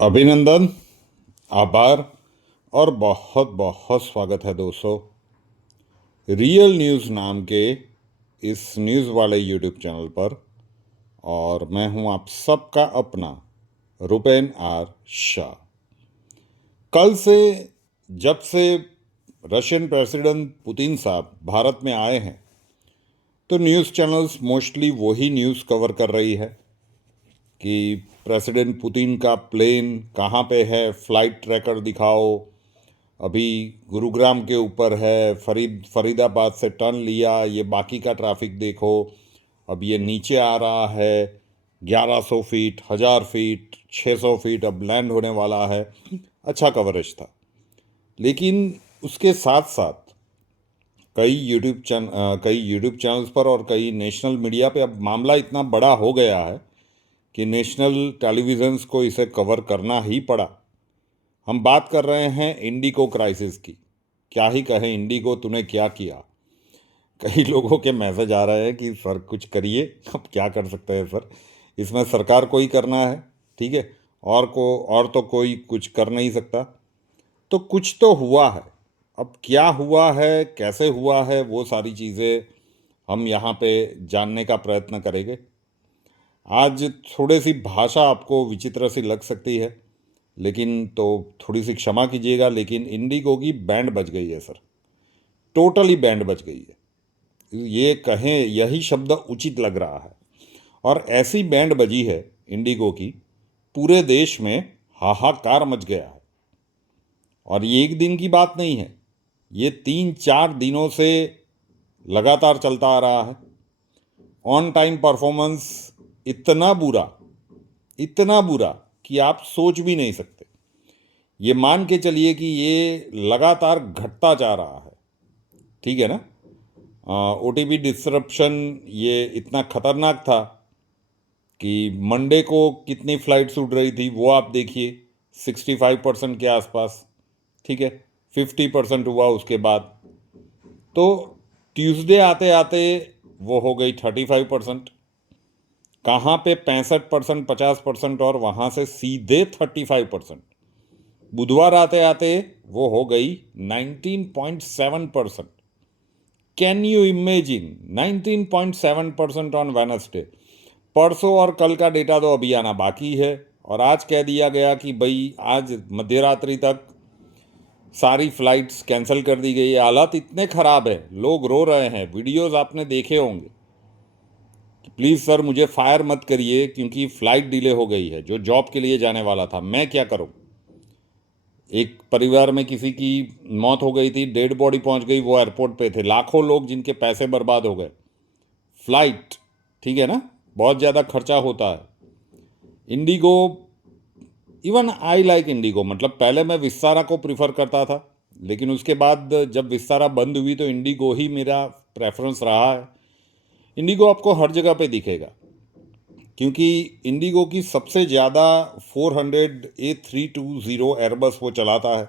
अभिनंदन, आभार और बहुत बहुत स्वागत है दोस्तों। रियल न्यूज़ नाम के इस न्यूज़ वाले यूट्यूब चैनल पर। और मैं हूं आप सबका अपना रुपेन आर शाह। कल से जब से रशियन प्रेसिडेंट पुतिन साहब भारत में आए हैं तो न्यूज़ चैनल्स मोस्टली वही न्यूज़ कवर कर रही है कि प्रेसिडेंट पुतिन का प्लेन कहाँ पे है, फ्लाइट ट्रैकर दिखाओ। अभी गुरुग्राम के ऊपर है, फरीदाबाद से टर्न लिया, ये बाकी का ट्रैफिक देखो। अब ये नीचे आ रहा है 1100 फीट, 1000 फीट, 600 फीट अब लैंड होने वाला है। अच्छा कवरेज था। लेकिन उसके साथ साथ कई यूट्यूब चैनल्स पर और कई नेशनल मीडिया पे अब मामला इतना बड़ा हो गया है कि नेशनल टेलीविजन्स को इसे कवर करना ही पड़ा। हम बात कर रहे हैं इंडिगो क्राइसिस की। क्या ही कहें, इंडिगो तूने क्या किया। कई लोगों के मैसेज आ रहे हैं कि सर कुछ करिए। अब क्या कर सकते हैं सर, इसमें सरकार को ही करना है, ठीक है। और तो कोई कुछ कर नहीं सकता। तो कुछ तो हुआ है। अब क्या हुआ है, कैसे हुआ है, वो सारी चीज़ें हम यहाँ पे जानने का प्रयत्न करेंगे। आज थोड़ी सी भाषा आपको विचित्र सी लग सकती है, लेकिन तो थोड़ी सी क्षमा कीजिएगा, लेकिन इंडिगो की बैंड बज गई है सर। टोटली बैंड बज गई है, ये कहें यही शब्द उचित लग रहा है। और ऐसी बैंड बजी है इंडिगो की, पूरे देश में हाहाकार मच गया है। और ये एक दिन की बात नहीं है, ये 3-4 दिनों से लगातार चलता आ रहा है। ऑन टाइम परफॉर्मेंस इतना बुरा, इतना बुरा कि आप सोच भी नहीं सकते। ये मान के चलिए कि ये लगातार घटता जा रहा है, ठीक है ना। ओटीपी डिसरप्शन ये इतना खतरनाक था कि मंडे को कितनी फ्लाइट्स उड़ रही थी वो आप देखिए, 65% के आसपास, ठीक है। 50% हुआ उसके बाद। तो ट्यूसडे आते आते वो हो गई 35%। कहाँ पे 65%, 50% और वहाँ से सीधे 35%। बुधवार आते आते वो हो गई 19.7%। Can you imagine, 19.7% on Wednesday. परसों और कल का डेटा तो अभी आना बाकी है। और आज कह दिया गया कि भाई आज मध्यरात्रि तक सारी फ्लाइट्स कैंसिल कर दी गई है। हालात इतने ख़राब है, लोग रो रहे हैं, वीडियोस आपने देखे होंगे। प्लीज़ सर मुझे फायर मत करिए, क्योंकि फ़्लाइट डिले हो गई है, जो जॉब के लिए जाने वाला था। मैं क्या करूं। एक परिवार में किसी की मौत हो गई थी, डेड बॉडी पहुंच गई, वो एयरपोर्ट पे थे। लाखों लोग जिनके पैसे बर्बाद हो गए। फ्लाइट, ठीक है ना, बहुत ज़्यादा खर्चा होता है। Indigo, even I like Indigo, मतलब पहले मैं विस्तारा को प्रिफर करता था, लेकिन उसके बाद जब विस्तारा बंद हुई तो इंडिगो ही मेरा प्रेफरेंस रहा है। इंडिगो आपको हर जगह पे दिखेगा, क्योंकि इंडिगो की सबसे ज़्यादा 400 A320 एयरबस वो चलाता है।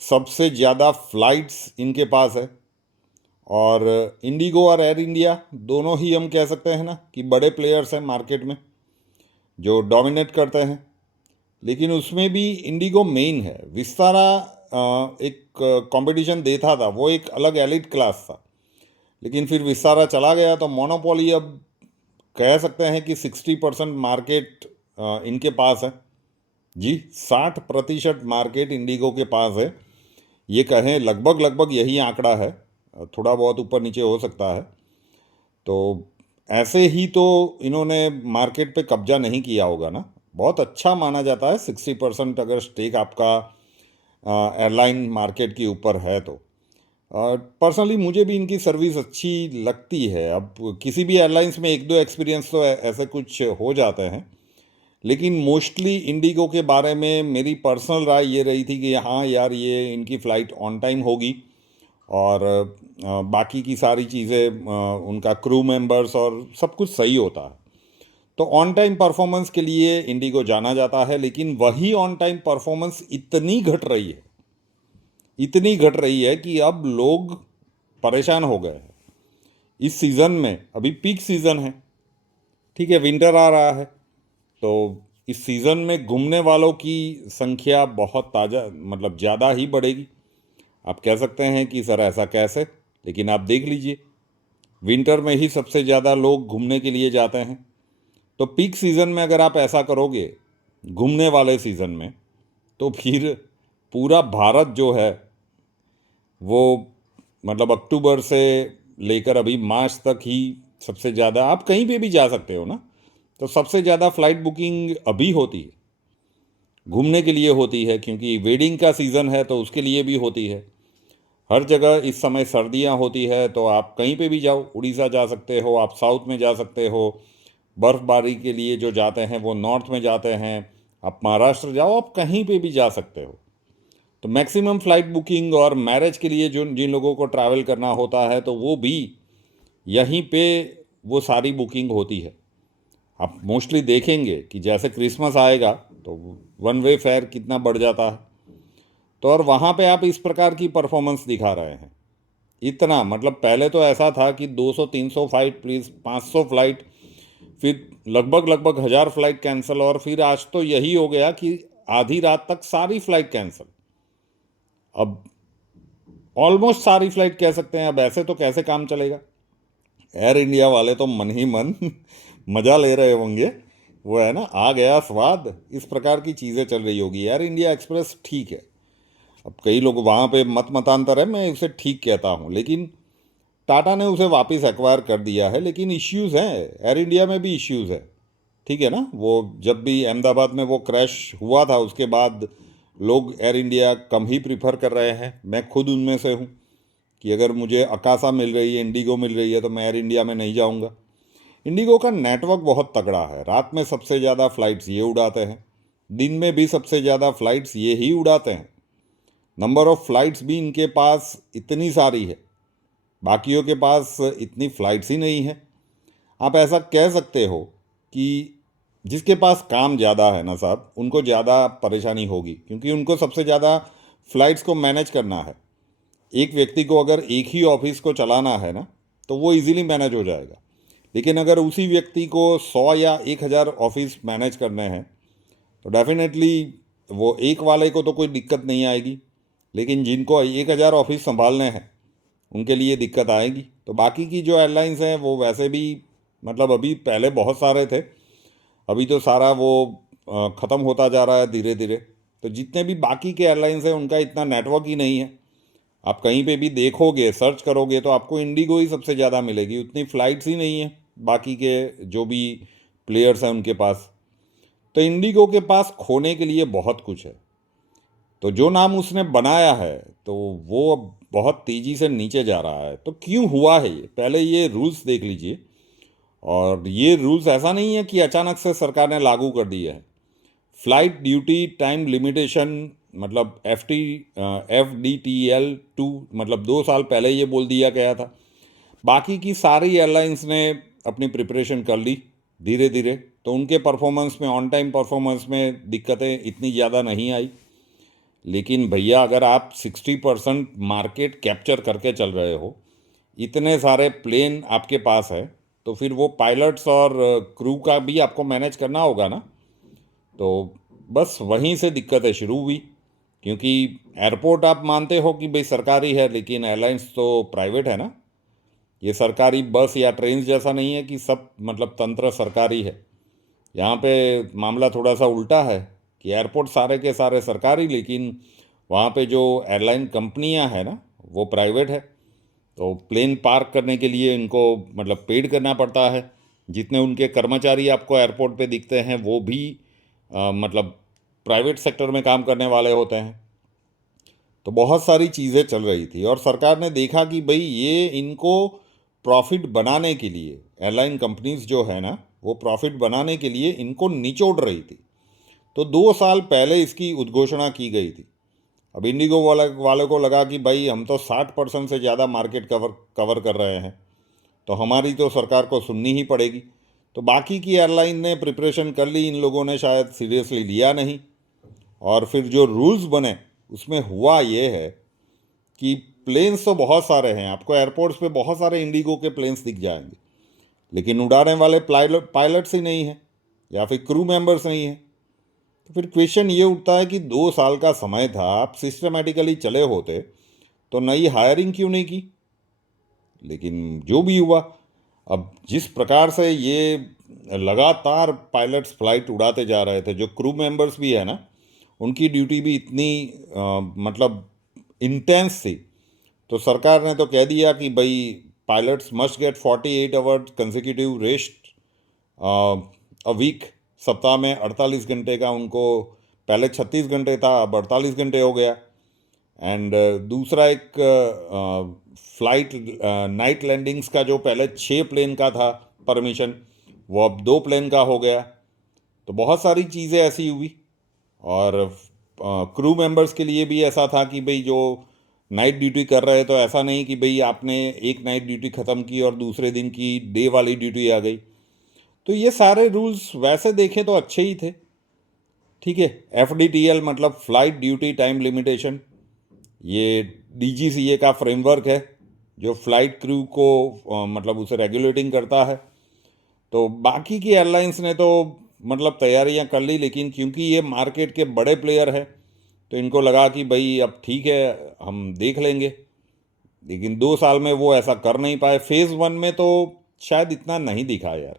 सबसे ज़्यादा फ्लाइट्स इनके पास है। और इंडिगो और एयर इंडिया दोनों ही हम कह सकते हैं ना कि बड़े प्लेयर्स हैं मार्केट में, जो डोमिनेट करते हैं। लेकिन उसमें भी इंडिगो मेन है। विस्तारा एक कंपटीशन देता था, वो एक अलग एलिट क्लास था। लेकिन फिर विस्तारा चला गया तो मोनोपोली, अब कह सकते हैं कि 60% मार्केट इनके पास है। जी, 60% मार्केट इंडिगो के पास है। ये कहें लगभग लगभग यही आंकड़ा है, थोड़ा बहुत ऊपर नीचे हो सकता है। तो ऐसे ही तो इन्होंने मार्केट पे कब्जा नहीं किया होगा ना। बहुत अच्छा माना जाता है 60% अगर स्टेक आपका एयरलाइन मार्केट के ऊपर है तो। पर्सनली मुझे भी इनकी सर्विस अच्छी लगती है। अब किसी भी एयरलाइंस में एक दो एक्सपीरियंस तो ऐसे कुछ हो जाते हैं, लेकिन मोस्टली इंडिगो के बारे में मेरी पर्सनल राय ये रही थी कि हाँ यार, ये इनकी फ़्लाइट ऑन टाइम होगी। और बाकी की सारी चीज़ें, उनका क्रू मेंबर्स और सब कुछ सही होता है। तो ऑन टाइम परफॉर्मेंस के लिए इंडिगो जाना जाता है। लेकिन वही ऑन टाइम परफॉर्मेंस इतनी घट रही है, इतनी घट रही है कि अब लोग परेशान हो गए हैं। इस सीज़न में, अभी पीक सीज़न है, ठीक है, विंटर आ रहा है, तो इस सीज़न में घूमने वालों की संख्या बहुत ज़्यादा ही बढ़ेगी। आप कह सकते हैं कि सर ऐसा कैसे, लेकिन आप देख लीजिए, विंटर में ही सबसे ज़्यादा लोग घूमने के लिए जाते हैं। तो पीक सीज़न में अगर आप ऐसा करोगे, घूमने वाले सीज़न में, तो फिर पूरा भारत जो है वो अक्टूबर से लेकर अभी मार्च तक ही सबसे ज़्यादा, आप कहीं पे भी जा सकते हो ना, तो सबसे ज़्यादा फ़्लाइट बुकिंग अभी होती है, घूमने के लिए होती है, क्योंकि वेडिंग का सीज़न है तो उसके लिए भी होती है। हर जगह इस समय सर्दियां होती है, तो आप कहीं पे भी जाओ, उड़ीसा जा सकते हो, आप साउथ में जा सकते हो, बर्फ़बारी के लिए जो जाते हैं वो नॉर्थ में जाते हैं, आप महाराष्ट्र जाओ, आप कहीं पे भी जा सकते हो। तो मैक्सिमम फ़्लाइट बुकिंग, और मैरिज के लिए जो जिन लोगों को ट्रैवल करना होता है तो वो भी यहीं पे वो सारी बुकिंग होती है। आप मोस्टली देखेंगे कि जैसे क्रिसमस आएगा तो वन वे फेयर कितना बढ़ जाता है, तो और वहाँ पे आप इस प्रकार की परफॉर्मेंस दिखा रहे हैं। इतना पहले तो ऐसा था कि 200-300 फ्लाइट, प्लीज़ 500 फ्लाइट, फिर लगभग लगभग 1000 फ्लाइट कैंसिल, और फिर आज तो यही हो गया कि आधी रात तक सारी फ्लाइट कैंसिल। अब ऑलमोस्ट सारी फ्लाइट कह सकते हैं, अब ऐसे तो कैसे काम चलेगा। एयर इंडिया वाले तो मन ही मन मज़ा ले रहे होंगे, वो है ना, आ गया स्वाद, इस प्रकार की चीज़ें चल रही होगी। एयर इंडिया एक्सप्रेस ठीक है, अब कई लोग वहाँ पे मत मतांतर है, मैं इसे ठीक कहता हूँ, लेकिन टाटा ने उसे वापस एक्वायर कर दिया है, लेकिन इश्यूज़ हैं, एयर इंडिया में भी इश्यूज़ है। ठीक है ना, वो जब भी अहमदाबाद में वो क्रैश हुआ था उसके बाद लोग एयर इंडिया कम ही प्रीफर कर रहे हैं। मैं खुद उनमें से हूँ कि अगर मुझे अकासा मिल रही है, इंडिगो मिल रही है, तो मैं एयर इंडिया में नहीं जाऊँगा। इंडिगो का नेटवर्क बहुत तगड़ा है, रात में सबसे ज़्यादा फ़्लाइट्स ये उड़ाते हैं, दिन में भी सबसे ज़्यादा फ़्लाइट्स ये ही उड़ाते हैं। नंबर ऑफ़ फ़्लाइट्स भी इनके पास इतनी सारी है, बाकियों के पास इतनी फ़्लाइट्स ही नहीं है। आप ऐसा कह सकते हो कि जिसके पास काम ज़्यादा है ना साहब, उनको ज़्यादा परेशानी होगी, क्योंकि उनको सबसे ज़्यादा फ़्लाइट्स को मैनेज करना है। एक व्यक्ति को अगर एक ही ऑफिस को चलाना है ना, तो वो इजीली मैनेज हो जाएगा। लेकिन अगर उसी व्यक्ति को 100 या 1000 ऑफिस मैनेज करने हैं, तो डेफिनेटली वो एक वाले को तो कोई दिक्कत नहीं आएगी, लेकिन जिनको 1000 ऑफिस संभालने हैं उनके लिए दिक्कत आएगी। तो बाकी की जो एयरलाइंस हैं वो वैसे भी अभी पहले बहुत सारे थे, अभी तो सारा वो ख़त्म होता जा रहा है धीरे धीरे। तो जितने भी बाकी के एयरलाइंस हैं उनका इतना नेटवर्क ही नहीं है। आप कहीं पे भी देखोगे, सर्च करोगे, तो आपको इंडिगो ही सबसे ज़्यादा मिलेगी, उतनी फ़्लाइट्स ही नहीं है बाकी के जो भी प्लेयर्स हैं उनके पास। तो इंडिगो के पास खोने के लिए बहुत कुछ है। तो जो नाम उसने बनाया है तो वो अब बहुत तेज़ी से नीचे जा रहा है। तो क्यों हुआ है ये, पहले ये रूल्स देख लीजिए। और ये रूल्स ऐसा नहीं है कि अचानक से सरकार ने लागू कर दिया है। Flight duty time limitation, FDTL 2, 2 साल पहले ये बोल दिया गया था। बाकी की सारी एयरलाइंस ने अपनी प्रिपरेशन कर ली धीरे धीरे, तो उनके परफॉर्मेंस में, ऑन टाइम परफॉर्मेंस में दिक्कतें इतनी ज़्यादा नहीं आई। लेकिन भैया अगर आप 60% मार्केट कैप्चर करके चल रहे हो, इतने सारे प्लेन आपके पास है, तो फिर वो पायलट्स और क्रू का भी आपको मैनेज करना होगा ना। तो बस वहीं से दिक्कतें शुरू हुई, क्योंकि एयरपोर्ट आप मानते हो कि भाई सरकारी है, लेकिन एयरलाइंस तो प्राइवेट है ना। ये सरकारी बस या ट्रेन जैसा नहीं है कि सब तंत्र सरकारी है। यहाँ पे मामला थोड़ा सा उल्टा है कि एयरपोर्ट सारे के सारे सरकारी, लेकिन वहाँ पे जो एयरलाइन कंपनियाँ हैं ना वो प्राइवेट है। तो प्लेन पार्क करने के लिए इनको पेड करना पड़ता है। जितने उनके कर्मचारी आपको एयरपोर्ट पे दिखते हैं वो भी प्राइवेट सेक्टर में काम करने वाले होते हैं। तो बहुत सारी चीज़ें चल रही थी, और सरकार ने देखा कि भाई ये इनको प्रॉफिट बनाने के लिए, एयरलाइन कंपनीज जो है ना वो प्रॉफिट बनाने के लिए इनको निचोड़ रही थी। तो 2 साल पहले इसकी उद्घोषणा की गई थी। अब इंडिगो वाले को लगा कि भाई हम तो 60% से ज़्यादा मार्केट कवर कर रहे हैं, तो हमारी तो सरकार को सुननी ही पड़ेगी। तो बाकी की एयरलाइन ने प्रिपरेशन कर ली, इन लोगों ने शायद सीरियसली लिया नहीं। और फिर जो रूल्स बने उसमें हुआ ये है कि प्लेन्स तो बहुत सारे हैं, आपको एयरपोर्ट्स पे बहुत सारे इंडिगो के प्लेन्स दिख जाएंगे, लेकिन उड़ाने वाले पायलट्स ही नहीं हैं, या फिर क्रू मेंबर्स नहीं हैं। तो फिर क्वेश्चन ये उठता है कि 2 साल का समय था, आप सिस्टमेटिकली चले होते तो नई हायरिंग क्यों नहीं की। लेकिन जो भी हुआ, अब जिस प्रकार से ये लगातार पायलट्स फ्लाइट उड़ाते जा रहे थे, जो क्रू मेंबर्स भी है ना, उनकी ड्यूटी भी इतनी मतलब इंटेंस थी, तो सरकार ने तो कह दिया कि भाई pilots must get 48 hours consecutive rest a week. सप्ताह में 48 घंटे का उनको, पहले 36 घंटे था, अब 48 घंटे हो गया। एंड दूसरा एक फ्लाइट नाइट लैंडिंग्स का, जो पहले 6 प्लेन का था परमिशन, वो अब 2 प्लेन का हो गया। तो बहुत सारी चीज़ें ऐसी हुई। और क्रू मेंबर्स के लिए भी ऐसा था कि भाई जो नाइट ड्यूटी कर रहे, तो ऐसा नहीं कि भाई आपने एक नाइट ड्यूटी ख़त्म की और दूसरे दिन की डे वाली ड्यूटी आ गई। तो ये सारे रूल्स वैसे देखें तो अच्छे ही थे, ठीक है। FDTL मतलब फ्लाइट ड्यूटी टाइम लिमिटेशन, ये DGCA का फ्रेमवर्क है जो फ्लाइट क्रू को मतलब उसे रेगुलेटिंग करता है। तो बाकी की एयरलाइंस ने तो मतलब तैयारियां कर ली, लेकिन क्योंकि ये मार्केट के बड़े प्लेयर है तो इनको लगा कि भाई अब ठीक है, हम देख लेंगे। लेकिन 2 साल में वो ऐसा कर नहीं पाए। फेज़ 1 में तो शायद इतना नहीं दिखा यार।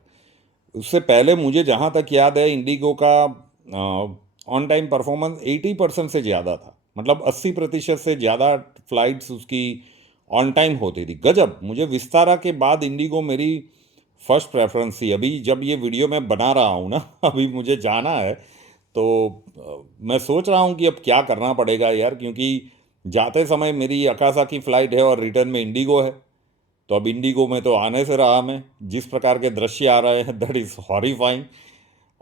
उससे पहले मुझे जहाँ तक याद है, इंडिगो का ऑन टाइम परफॉर्मेंस 80% से ज़्यादा था, मतलब 80% से ज़्यादा फ्लाइट्स उसकी ऑन टाइम होती थी। गजब। मुझे विस्तारा के बाद इंडिगो मेरी फर्स्ट प्रेफरेंस थी। अभी जब ये वीडियो मैं बना रहा हूँ ना अभी मुझे जाना है, तो मैं सोच रहा हूँ कि अब क्या करना पड़ेगा यार, क्योंकि जाते समय मेरी अकासा की फ़्लाइट है और रिटर्न में इंडिगो है। तो अब इंडिगो में तो आने से रहा मैं, जिस प्रकार के दृश्य आ रहे हैं दैट इज़ हॉरिफाइंग।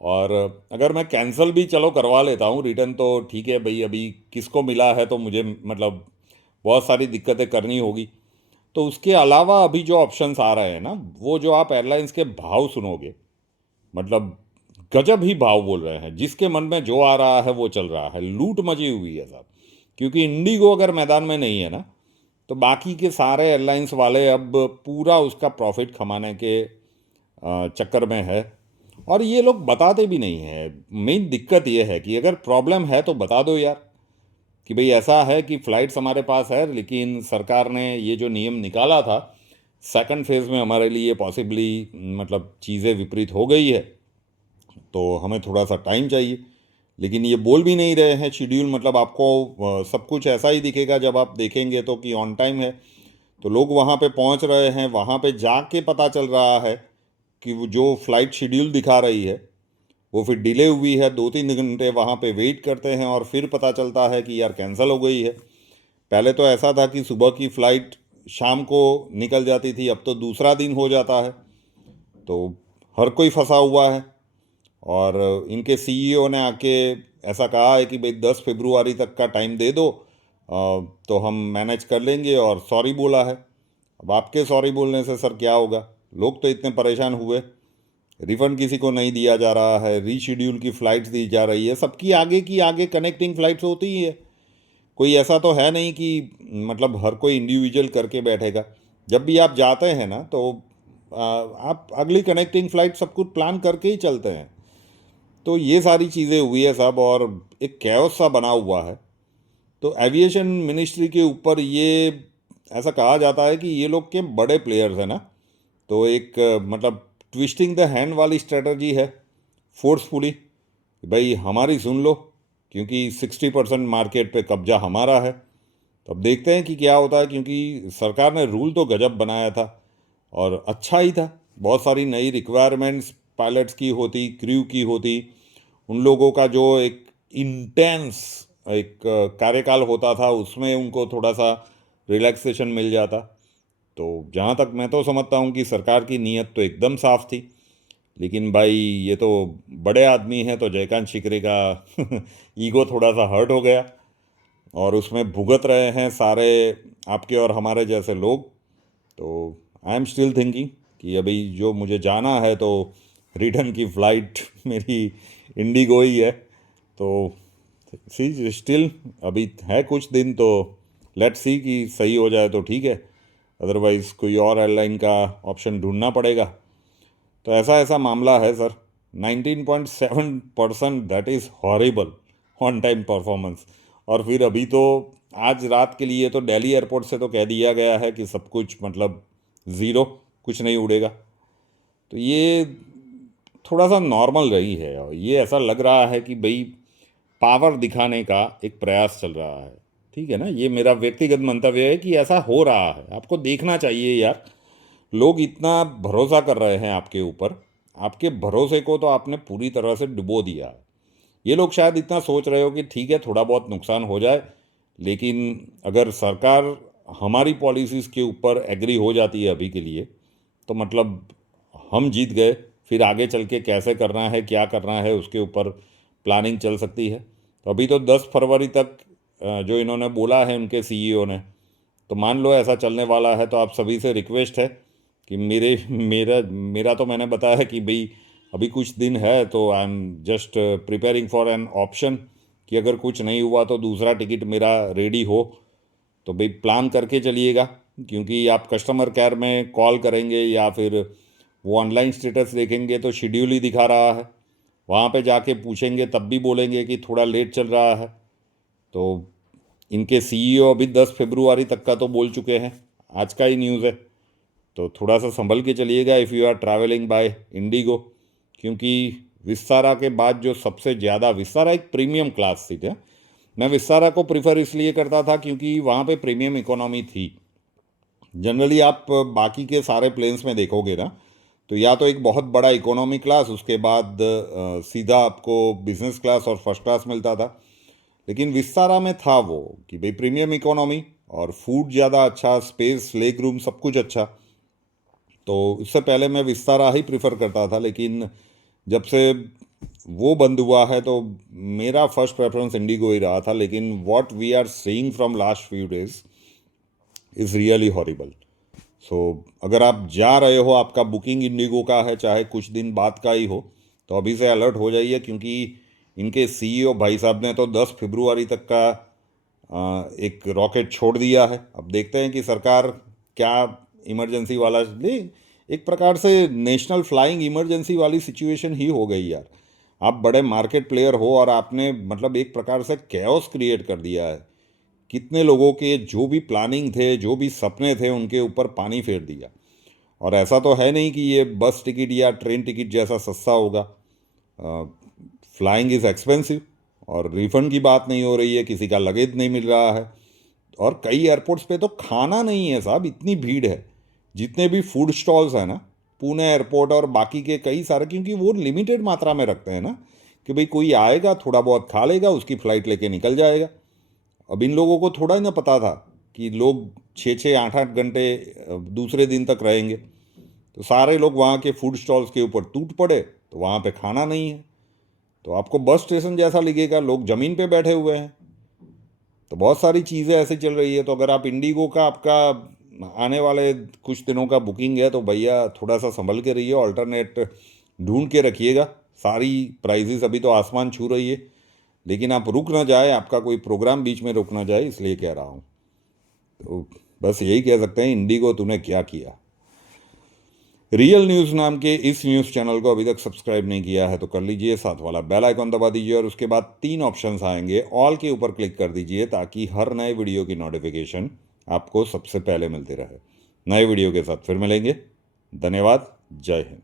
और अगर मैं कैंसिल भी चलो करवा लेता हूँ रिटर्न, तो ठीक है भाई, अभी किसको मिला है तो मुझे मतलब बहुत सारी दिक्कतें करनी होगी। तो उसके अलावा अभी जो ऑप्शंस आ रहे हैं ना, वो जो आप एयरलाइंस के भाव सुनोगे, मतलब गजब ही भाव बोल रहे हैं। जिसके मन में जो आ रहा है वो चल रहा है, लूट मची हुई है साहब। क्योंकि इंडिगो अगर मैदान में नहीं है ना, तो बाकी के सारे एयरलाइंस वाले अब पूरा उसका प्रॉफिट कमाने के चक्कर में है। और ये लोग बताते भी नहीं हैं। मेन दिक्कत ये है कि अगर प्रॉब्लम है तो बता दो यार, कि भाई ऐसा है कि फ़्लाइट्स हमारे पास है, लेकिन सरकार ने ये जो नियम निकाला था, सेकंड फेज़ में हमारे लिए पॉसिबली मतलब चीज़ें विपरीत हो गई है, तो हमें थोड़ा सा टाइम चाहिए। लेकिन ये बोल भी नहीं रहे हैं शेड्यूल, मतलब आपको सब कुछ ऐसा ही दिखेगा जब आप देखेंगे तो कि ऑन टाइम है। तो लोग वहाँ पे पहुँच रहे हैं, वहाँ पे जाके पता चल रहा है कि वो जो फ्लाइट शेड्यूल दिखा रही है वो फिर डिले हुई है। 2-3 घंटे वहाँ पे वेट करते हैं और फिर पता चलता है कि यार कैंसिल हो गई है। पहले तो ऐसा था कि सुबह की फ़्लाइट शाम को निकल जाती थी, अब तो दूसरा दिन हो जाता है। तो हर कोई फंसा हुआ है। और इनके CEO ने आके ऐसा कहा है कि भाई 10 फरवरी तक का टाइम दे दो, तो हम मैनेज कर लेंगे, और सॉरी बोला है। अब आपके सॉरी बोलने से सर क्या होगा, लोग तो इतने परेशान हुए। रिफंड किसी को नहीं दिया जा रहा है, रीशेड्यूल की फ़्लाइट्स दी जा रही है, सबकी आगे की आगे कनेक्टिंग फ़्लाइट्स होती ही है। कोई ऐसा तो है नहीं कि मतलब हर कोई इंडिविजुअल करके बैठेगा। जब भी आप जाते हैं ना, तो आप अगली कनेक्टिंग फ़्लाइट सब कुछ प्लान करके ही चलते हैं। तो ये सारी चीज़ें हुई है सब, और एक कैओस सा बना हुआ है। तो एविएशन मिनिस्ट्री के ऊपर ये ऐसा कहा जाता है कि ये लोग के बड़े प्लेयर्स हैं ना, तो एक मतलब ट्विस्टिंग द हैंड वाली स्ट्रेटजी है, फोर्सफुली। भाई हमारी सुन लो, क्योंकि 60% मार्केट पे कब्जा हमारा है। तो अब देखते हैं कि क्या होता है, क्योंकि सरकार ने रूल तो गजब बनाया था और अच्छा ही था। बहुत सारी नई रिक्वायरमेंट्स पायलट्स की होती, क्रू की होती। उन लोगों का जो एक इंटेंस एक कार्यकाल होता था, उसमें उनको थोड़ा सा रिलैक्सेशन मिल जाता। तो जहाँ तक मैं तो समझता हूँ कि सरकार की नीयत तो एकदम साफ थी। लेकिन भाई ये तो बड़े आदमी हैं, तो जयकांत शिकरे का ईगो थोड़ा सा हर्ट हो गया, और उसमें भुगत रहे हैं सारे आपके और हमारे जैसे लोग। तो आई एम स्टिल थिंकिंग कि अभी जो मुझे जाना है, तो रिटर्न की फ़्लाइट मेरी इंडिगो ही है। तो सी स्टिल अभी है कुछ दिन, तो लेट्स सी कि सही हो जाए तो ठीक है, अदरवाइज़ कोई और एयरलाइन का ऑप्शन ढूंढना पड़ेगा। तो ऐसा ऐसा मामला है sir. 19.7%, that is horrible on time performance. और फिर अभी तो आज रात के लिए तो दिल्ली एयरपोर्ट से तो कह दिया गया है कि सब कुछ मतलब ज़ीरो, कुछ नहीं उड़ेगा। तो ये थोड़ा सा नॉर्मल रही है, और ये ऐसा लग रहा है कि भाई पावर दिखाने का एक प्रयास चल रहा है। ठीक है ना, ये मेरा व्यक्तिगत मंतव्य है कि ऐसा हो रहा है। आपको देखना चाहिए यार, लोग इतना भरोसा कर रहे हैं आपके ऊपर, आपके भरोसे को तो आपने पूरी तरह से डुबो दिया है। ये लोग शायद इतना सोच रहे हो कि ठीक है थोड़ा बहुत नुकसान हो जाए, लेकिन अगर सरकार हमारी पॉलिसीज़ के ऊपर एग्री हो जाती है अभी के लिए, तो मतलब हम जीत गए। फिर आगे चल के कैसे करना है, क्या करना है, उसके ऊपर प्लानिंग चल सकती है। तो अभी तो 10 फरवरी तक जो इन्होंने बोला है उनके सीईओ ने, तो मान लो ऐसा चलने वाला है, तो आप सभी से रिक्वेस्ट है कि मेरा मेरा तो मैंने बताया है कि भाई अभी कुछ दिन है, तो I am just preparing for an option कि अगर कुछ नहीं हुआ तो दूसरा टिकट मेरा रेडी हो। तो भाई प्लान करके चलिएगा, क्योंकि आप कस्टमर केयर में कॉल करेंगे या फिर वो ऑनलाइन स्टेटस देखेंगे तो शेड्यूल ही दिखा रहा है, वहाँ पे जाके पूछेंगे तब भी बोलेंगे कि थोड़ा लेट चल रहा है। तो इनके सीईओ अभी 10 फरवरी तक का तो बोल चुके हैं, आज का ही न्यूज़ है। तो थोड़ा सा संभल के चलिएगा if you are travelling by IndiGo, क्योंकि विस्तारा के बाद जो सबसे ज़्यादा, विस्तारा एक प्रीमियम क्लास सीट है। मैं विस्तारा को प्रिफर इसलिए करता था क्योंकि वहाँ पे प्रीमियम इकोनॉमी थी। जनरली आप बाकी के सारे प्लेन्स में देखोगे ना, तो या तो एक बहुत बड़ा इकोनॉमी क्लास, उसके बाद सीधा आपको बिजनेस क्लास और फर्स्ट क्लास मिलता था। लेकिन विस्तारा में था वो कि भाई प्रीमियम इकोनॉमी और फूड ज़्यादा अच्छा, स्पेस, लेग रूम, सब कुछ अच्छा। तो इससे पहले मैं विस्तारा ही प्रिफर करता था, लेकिन जब से वो बंद हुआ है तो मेरा फर्स्ट प्रेफरेंस इंडिगो ही रहा था। लेकिन what we are seeing from last few days is really horrible. So अगर आप जा रहे हो, आपका बुकिंग इंडिगो का है, चाहे कुछ दिन बाद का ही हो, तो अभी से अलर्ट हो जाइए, क्योंकि इनके सीईओ भाई साहब ने तो 10 फरवरी तक का एक रॉकेट छोड़ दिया है। अब देखते हैं कि सरकार क्या इमरजेंसी वाला ले। एक प्रकार से नेशनल फ्लाइंग इमरजेंसी वाली सिचुएशन ही हो गई यार। आप बड़े मार्केट प्लेयर हो और आपने मतलब एक प्रकार से कैओस क्रिएट कर दिया है। कितने लोगों के जो भी प्लानिंग थे, जो भी सपने थे, उनके ऊपर पानी फेर दिया। और ऐसा तो है नहीं कि ये बस टिकट या ट्रेन टिकट जैसा सस्ता होगा। फ्लाइंग इज़ एक्सपेंसिव, और रिफंड की बात नहीं हो रही है, किसी का लगेज नहीं मिल रहा है। और कई एयरपोर्ट्स पे तो खाना नहीं है साहब, इतनी भीड़ है। जितने भी फूड स्टॉल्स हैं ना, पुणे एयरपोर्ट और बाकी के कई सारे, क्योंकि वो लिमिटेड मात्रा में रखते हैं ना, कि भाई कोई आएगा थोड़ा बहुत खा लेगा, उसकी फ़्लाइट लेके निकल जाएगा। अब इन लोगों को थोड़ा ही ना पता था कि लोग 6-6 8-8 घंटे दूसरे दिन तक रहेंगे। तो सारे लोग वहाँ के फूड स्टॉल्स के ऊपर टूट पड़े, तो वहाँ पे खाना नहीं है। तो आपको बस स्टेशन जैसा लगेगा, लोग ज़मीन पे बैठे हुए हैं। तो बहुत सारी चीज़ें ऐसे चल रही है। तो अगर आप इंडिगो का आपका आने वाले कुछ दिनों का बुकिंग है, तो भैया थोड़ा सा संभल के रहिए, ऑल्टरनेट ढूंढ के रखिएगा। सारी प्राइजेस अभी तो आसमान छू रही है, लेकिन आप रुक ना जाए, आपका कोई प्रोग्राम बीच में रुक ना जाए, इसलिए कह रहा हूँ। तो बस यही कह सकते हैं, इंडिगो तूने क्या किया। रियल न्यूज़ नाम के इस न्यूज़ चैनल को अभी तक सब्सक्राइब नहीं किया है तो कर लीजिए, साथ वाला बेल आइकॉन दबा दीजिए, और उसके बाद 3 ऑप्शंस आएंगे, ऑल के ऊपर क्लिक कर दीजिए, ताकि हर नए वीडियो की नोटिफिकेशन आपको सबसे पहले मिलती रहे। नए वीडियो के साथ फिर मिलेंगे। धन्यवाद। जय हिंद।